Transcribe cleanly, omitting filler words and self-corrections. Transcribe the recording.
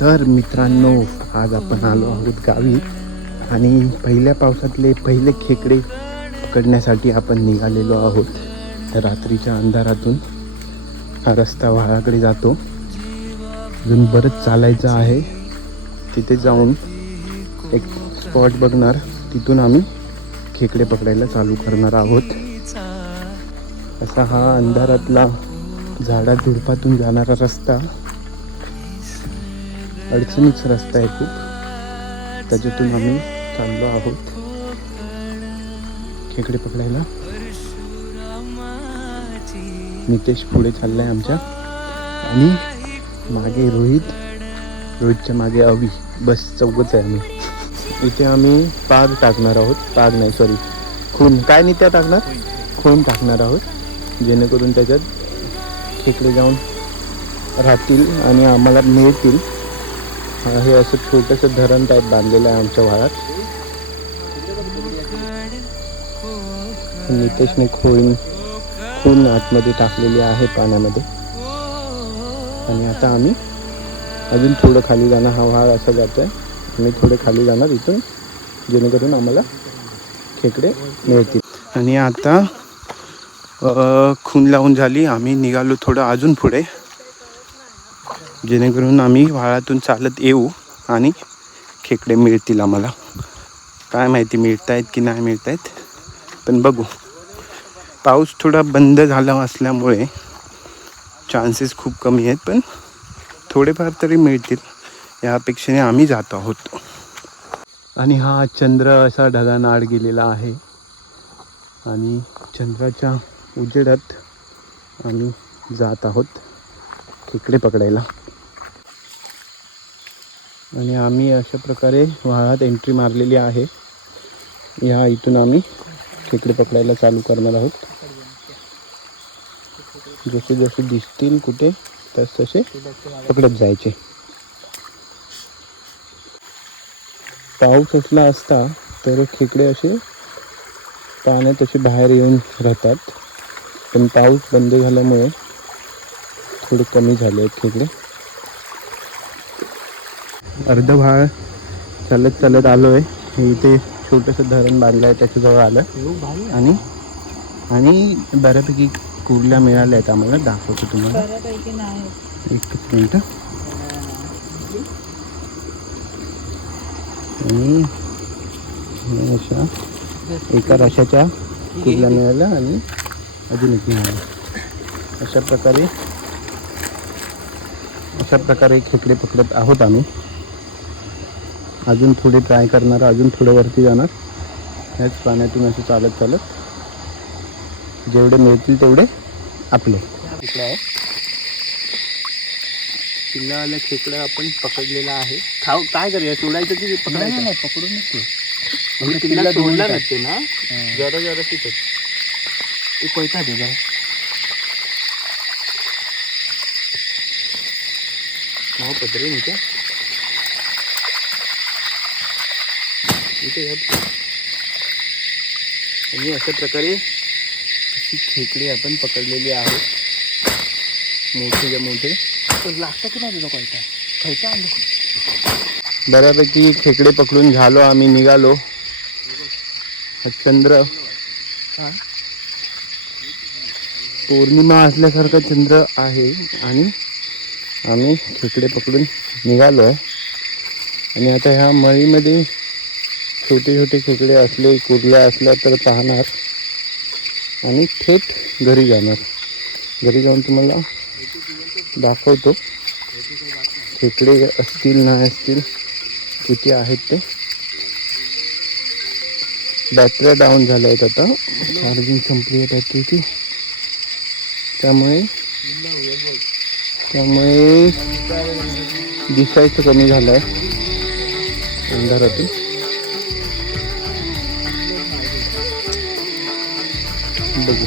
तर मित्रांनो, आज आपण आलो आहोत गावी आणि पहिल्या पावसातले पहिले खेकडे पकडण्यासाठी आपण निघालेलो आहोत. रात्रीच्या अंधारातून हा रस्ता व्हाळाकडे जातो. अजून बरंच चालायचं आहे. तिथे जाऊन एक स्पॉट बघणार, तिथून आम्ही खेकडे पकडायला चालू करणार आहोत. असा हा अंधारातला झाडात झुडपातून जाणारा रस्ता अडचणीच रस्ता आहे खूप. त्याच्यातून आम्ही चाललो आहोत खेकडे पकडायला. नितेश पुढे चाललाय आमच्या आणि मागे रोहितच्या मागे अवी. बस चौघच आहे आम्ही. इथे आम्ही पाग टाकणार आहोत. पाग नाही, सॉरी, खून. काय नाही त्या टाकणार, खून टाकणार आहोत, जेणेकरून त्याच्यात खेकडे जाऊन राहतील आणि आम्हाला मिळतील. हे असं छोटंसं धरण टाईप बांधलेलं आहे आमच्या व्हाळात. नितेशने खून आतमध्ये टाकलेली आहे पाण्यामध्ये. आणि आता आम्ही अजून थोडं खाली जाणार. हा व्हाळ असा जातो आहे आणि थोडे खाली जाणार इथून, जेणेकरून आम्हाला खेकडे मिळतील. आणि आता खून लावून झाली. आम्ही निघालो थोडं अजून पुढे, जेणेकरून आम्ही व्हाळातून चालत येऊ आणि खेकडे मिळतील आम्हाला. काय माहिती मिळत आहेत की नाही मिळत आहेत, पण बघू. पाऊस थोडा बंद झाला असल्यामुळे चान्सेस खूप कमी आहेत, पण थोडेफार तरी मिळतील या अपेक्षेने आम्ही जात आहोत. आणि हा चंद्र असा ढगांना आड गेलेला आहे आणि चंद्राच्या उजेडात आम्ही जात आहोत खेकडे पकडायला. आणि आम्ही अशा प्रकारे व्हाळात एंट्री मारलेली आहे. इथून आम्ही खेकडे पकडायला चालू करणार आहोत. जसे जसे दिसतील कुठे तसे पकडत जायचे. पाऊस असला असता तर खेकडे असे पाण्यात असे बाहेर येऊन राहतात, पण पाऊस बंद झाल्यामुळे थोडे कमी झाले आहेत खेकडे. अर्ध व्हाळ चालत चालत आलो आहे. इथे छोटंसं धरण बांधलं आहे, त्याच्याजवळ आलं आणि बऱ्यापैकी कुर्ल्या मिळाल्या आहेत आम्हाला. दाखवतो तुम्हाला, एकच मिनटं. आणि अशा एका रशाच्या कुर्ल्या मिळाल्या आणि अजून एक मिळाल्या. अशा प्रकारे खेकडे पकडत आहोत आम्ही. अजून थोडे ट्राय करणार, अजून थोडं वरती जाणार. ह्याच पाण्यातून असं चालत जेवढे मिळतील तेवढे आपले. इकडे आहे पिल्लावाल्या खेकडं आपण पकडलेला आहे. काय करूया, सोडायचं की पकडायचं? नाही, पकडून नसते. पिल्ला सोडला नसते ना, जरा तिथं ते कोयता दे जरा. नाव पत्रे इथे आणि अशा प्रकारे अशी खेकडे आपण पकडलेली आहेत. मोठे लागतं की नाही तुझा कोयता? खायचा आणलं. बऱ्यापैकी खेकडे पकडून झालो आम्ही, निघालो. चंद्र पौर्णिमा असल्यासारखा चंद्र आहे आणि आम्ही खेकडे पकडून निघालो आहे. आणि आता ह्या मळीमध्ये छोटे छोटे खेकडे असले, कुर्ल्या असल्या तर पाहणार आणि थेट घरी जाणार. घरी जाऊन तुम्हाला दाखवतो खेकडे असतील नाही असतील, किती आहेत ते. बॅटऱ्या डाऊन झाल्या आहेत, आता चार्जिंग संपली आहे बॅटरीची. त्यामुळे दिसायचं कमी झालं आहे अंधारातून. बघू.